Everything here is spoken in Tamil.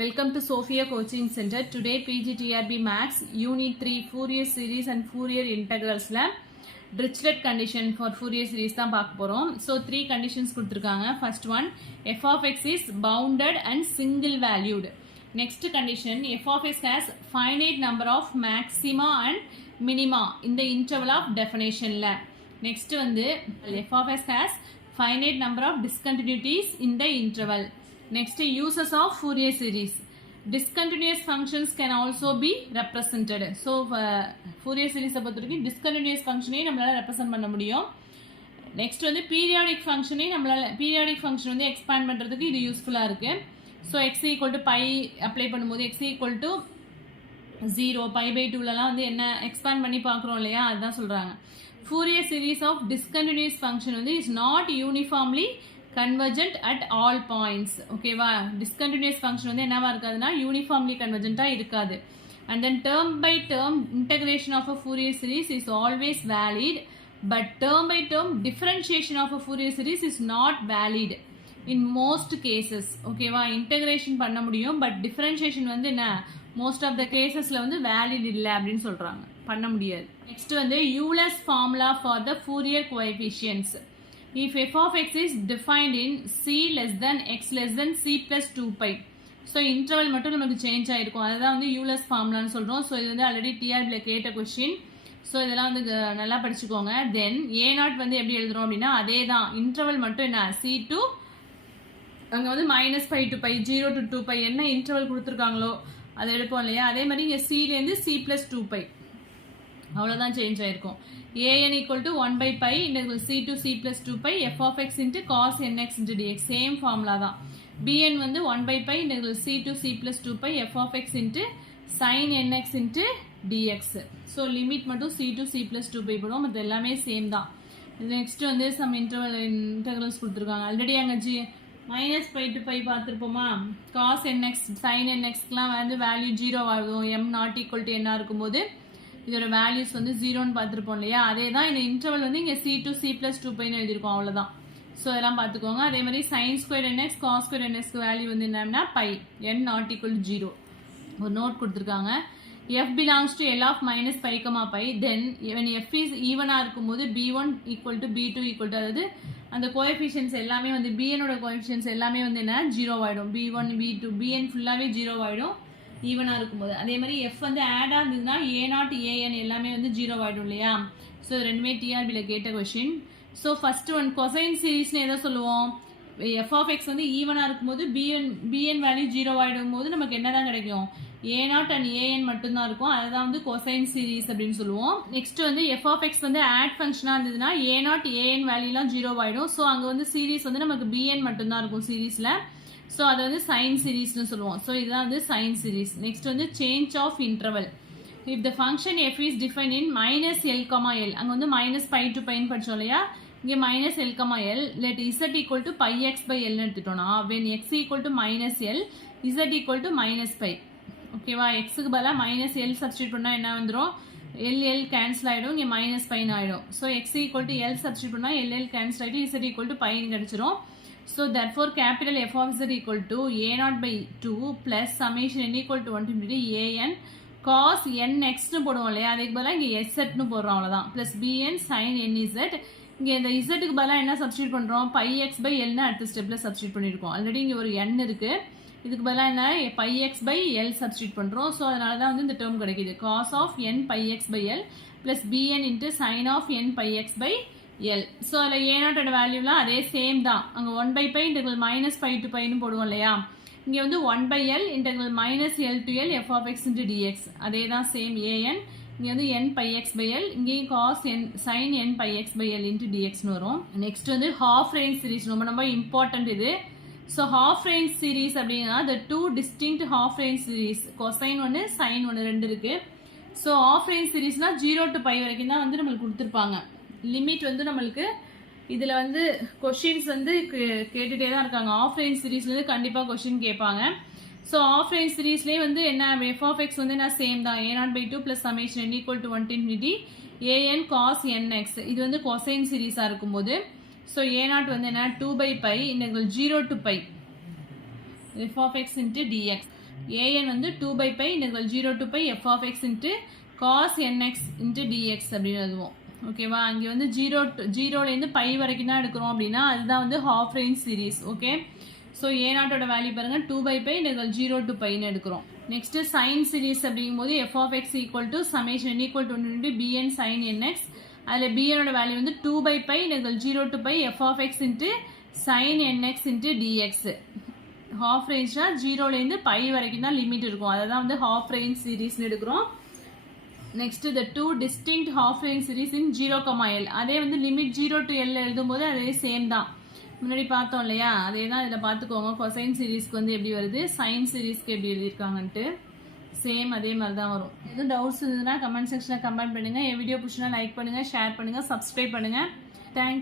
Welcome to Sophia Coaching Center. Today PGTRB Max Unit 3 Fourier Series and Fourier Integrals la Dirichlet condition for Fourier series தான் பார்க்க போறோம். So 3 conditions கொடுத்திருக்காங்க. First one, f of x is bounded and single valued. Next condition, f of x has finite number of maxima and minima in the interval of definition la. Next வந்து f of x has finite number of discontinuities in the interval. Next, uses of Fourier series. Discontinuous functions can also be represented. So, Fourier series பொறுத்தவரைக்கும் discontinuous functionை நம்மளால represent பண்ண முடியும். Next வந்து periodic functionை நம்மளால periodic function வந்து expand பண்றதுக்கு இது யூஸ்ஃபுல்லா இருக்கு. So, x equal to pi apply பண்ணும்போது x equal to 0 pi by 2 லலாம் வந்து என்ன expand பண்ணி பார்க்குறோம் இல்லையா அதுதான் சொல்றாங்க. Fourier series of discontinuous function வந்து is not uniformly convergent at all points. Okay வா discontinuous function வந்து என்னவா இருக்காதுன்னா uniformly convergent இருக்காது. And then term by term integration of a Fourier series is always valid, but term by term differentiation of a Fourier series is not valid in most cases. Okay வா integration பண்ண முடியும் but differentiation வந்து என்ன most of the casesல வந்து valid இல்ல அப்படினு சொல்றாங்க பண்ண முடியாது. Next வந்து Euler's formula for the Fourier coefficients. If f of x is defined in c less than x less than c plus 2 pi. So, interval மட்டும் நமக்கு சேஞ்ச் ஆயிருக்கும் அதுதான் வந்து Euler's formulaன்னு சொல்றோம். ஸோ இது வந்து ஆல்ரெடி டிஆர்பியில் கேட்ட கொஸ்டின். ஸோ இதெல்லாம் வந்து நல்லா படிச்சுக்கோங்க. தென் a0 வந்து எப்படி எழுதுறோம் அப்படின்னா அதே தான் இன்டர்வல் மட்டும் என்ன c2 அங்கே வந்து -π to π 0 to 2 π என்ன இன்டர்வல் கொடுத்துருக்காங்களோ அதை எடுப்போம் இல்லையா அதே மாதிரி இங்கே cலேருந்து c plus 2 pi அவ்வளோதான் சேஞ்ச் ஆயிருக்கும். an equal to 1 by pi integral c to c plus 2 pi f of x into cos nx into dx same formula தான். bn வந்து 1 by pi integral c to c plus 2 pi f of x into sin nx into dx. So limit மட்டும் c to c plus 2 pi போடுவோம் மற்ற எல்லாமே சேம் தான். நெக்ஸ்ட் வந்து சம் இன்டர்வல்ஸ் கொடுத்துருக்காங்க ஆல்ரெடி அங்கே -π to π பார்த்துருப்போமா cos nx sin nxலாம் வந்து வேல்யூ 0 ஆகும் m not equal to n இருக்கும்போது இதோட வேல்யூஸ் வந்து 0ன்னு பார்த்துருப்போம் இல்லையா அதே தான் இந்த இன்டர்வல் வந்து இங்கே c to c plus 2 πன்னு எழுதியிருக்கோம் அவ்வளோதான். ஸோ இதெல்லாம் பார்த்துக்கோங்க. அதே மாதிரி sin square nx cos square nx value வந்து என்னன்னா π n not equal to 0 ஒரு நோட் கொடுத்துருக்காங்க. f belongs to L of -π, π then when f is ஈவனாக இருக்கும்போது b1 equal to b2 equal to அதாவது அந்த கோஎஃபிஷியன்ஸ் எல்லாமே வந்து bnோட கோஎஃபிஷியன்ஸ் எல்லாமே வந்து என்ன 0 ஆகிடும். b1 b2 bn ஃபுல்லாகவே 0 ஆகிடும் ஈவனாக இருக்கும்போது. அதே மாதிரி எஃப் வந்து ஆடாக இருந்ததுன்னா a0 an எல்லாமே வந்து 0 ஆகிடும் இல்லையா. ஸோ ரெண்டுமே டிஆர்பியில் கேட்ட question. So first one cosine சீரீஸ்னு எதை சொல்லுவோம் எஃப் ஆஃப் எக்ஸ் வந்து ஈவனாக இருக்கும்போது பிஎன் வேல்யூ 0 ஆகிடும் போது நமக்கு என்ன தான் கிடைக்கும் a0 அண்ட் an மட்டும்தான் இருக்கும் அதுதான் வந்து கொசைன் சீரீஸ் அப்படின்னு சொல்லுவோம். நெக்ஸ்ட் வந்து எஃப் ஆஃப் எக்ஸ் வந்து ஆட் ஃபங்க்ஷனாக இருந்ததுன்னா a0 an வேல்யூலாம் 0 ஆகிடும். ஸோ அங்கே வந்து சீரீஸ் வந்து நமக்கு bn மட்டும்தான் இருக்கும் சீரீஸில். ஸோ அதை வந்து சைன் சீரீஸ்னு சொல்லுவோம். ஸோ இதுதான் வந்து சைன் சீரீஸ். நெக்ஸ்ட் வந்து change of interval. If the function F is define in -l, அங்கே வந்து -π to πன்னு படித்தோம் இல்லையா இங்கே -l, let z equal to πx by l எடுத்துட்டோம்னா when x equal to -l, z equal to -π. ஓகேவா எக்ஸுக்கு பதிலாக -l சப்ஸ்டியூட் பண்ணால் என்ன வந்துடும் l கேன்சல் ஆகிடும் இங்கே -πன்னு ஆகிடும். So x equal to l substitute பண்ணால் l கேன்சல் ஆகிட்டு z equal to πன்னு கிடச்சிரும். So therefore capital F of z equal to a0 by 2 plus summation n equal to 1 to an cos nx னு போடுவோம் இல்லையா அதுக்கு பதிலாக இங்கே sz னு போடுறோம் அவ்வளோதான் ப்ளஸ் bn sin nz. இங்கே இந்த z க்கு பதிலாக என்ன சப்ஸ்டியூட் பண்ணுறோம் πx by l னு அடுத்த ஸ்டெப்பில் சப்ஸ்டியூட் பண்ணியிருக்கோம். ஆல்ரெடி இங்கே ஒரு n இருக்குது இதுக்கு பதிலாக என்ன πx by l சப்ஸ்டியூட் பண்ணுறோம். ஸோ அதனால தான் வந்து இந்த டேர்ம் கிடைக்கிது cos of n πx by l plus bn into sin of n πx by l. So அதில் a0 வேல்யூலாம் அதே சேம் தான் அங்கே 1 by pi integral -π to πன்னு போடுவோம் இல்லையா இங்கே வந்து 1 by l integral -l to l f of x into dx அதே தான் சேம் an இங்கே வந்து n πx by l இங்கேயும் cos n sin n πx by l into dxனு வரும். நெக்ஸ்ட் வந்து ஹாஃப் ரேஞ்ச் சீரீஸ் ரொம்ப இம்பார்ட்டன்ட் இது. ஸோ ஹாஃப் ரேஞ்ச் சீரீஸ் அப்படின்னா the two distinct half range series cosine ஒன்று சைன் ஒன்று ரெண்டு இருக்குது. ஸோ ஹாஃப் ரேஞ்ச் சீரீஸ்னால் 0 to π வரைக்கும் தான் வந்து நம்மளுக்கு கொடுத்துருப்பாங்க. லிமிட் வந்து நம்மளுக்கு இதில் வந்து கொஷின்ஸ் வந்து கேட்டுகிட்டே தான் இருக்காங்க. ஆஃப் ரேஞ்ச் சீரீஸ்லேருந்து கண்டிப்பாக கொஷின் கேட்பாங்க. ஸோ ஆஃப் ரேஞ்ச் சீரீஸ்லேயே வந்து என்ன எஃப் ஆஃப் எக்ஸ் வந்து என்ன சேம் தான் a0 by 2 plus summation n equal to 1 to an cos nx இது வந்து கொசைன் சீரீஸாக இருக்கும்போது ஸோ a0 வந்து என்ன 2 by pi integral 0 to π f of x into dx. an வந்து 2/π integral 0 to pi f of x into cos nx into dx அப்படின்னு எழுதுவோம். ஓகேவா, அங்கே வந்து ஜீரோலேருந்து பை வரைக்கும் தான் எடுக்கிறோம் அப்படின்னா அதுதான் வந்து half range series. Okay, so ஏநாட்டோட வேல்யூ பாருங்கள் 2/π integral 0 to pi எடுக்கிறோம். நெக்ஸ்ட்டு சைன் சீரீஸ் அப்படிங்கும்போது f of x equal to summation n equal to 1 into bn sin nx. அதில் bnோட வேல்யூ வந்து 2/π integral 0 to pi f of x into sin nx into dx. Half ரேஞ்ச்னா ஜீரோலேருந்து பை வரைக்கும் தான் லிமிட் இருக்கும், அதை தான் வந்து ஹாஃப் ரேஞ்ச் சீரீஸ்னு எடுக்கிறோம். Next the two distinct half range series in 0, L. அதே வந்து லிமிட் 0 to L எழுதும்போது அதே சேம் தான், முன்னாடி பார்த்தோம் இல்லையா, அதே தான் இதில் பார்த்துக்கோங்க. கொசைன் சீரீஸ்க்கு வந்து எப்படி வருது, சைன் சீரீஸ்க்கு எப்படி எழுதியிருக்காங்கன்ட்டு சேம் அதே மாதிரி தான் வரும். எதுவும் டவுட்ஸ் இருந்ததுன்னா கமெண்ட் செக்ஷனில் கமெண்ட் பண்ணுங்கள். என் வீடியோ பிடிச்சினா லைக் பண்ணுங்கள், ஷேர் பண்ணுங்கள், சப்ஸ்கிரைப் பண்ணுங்கள். தேங்க்யூ.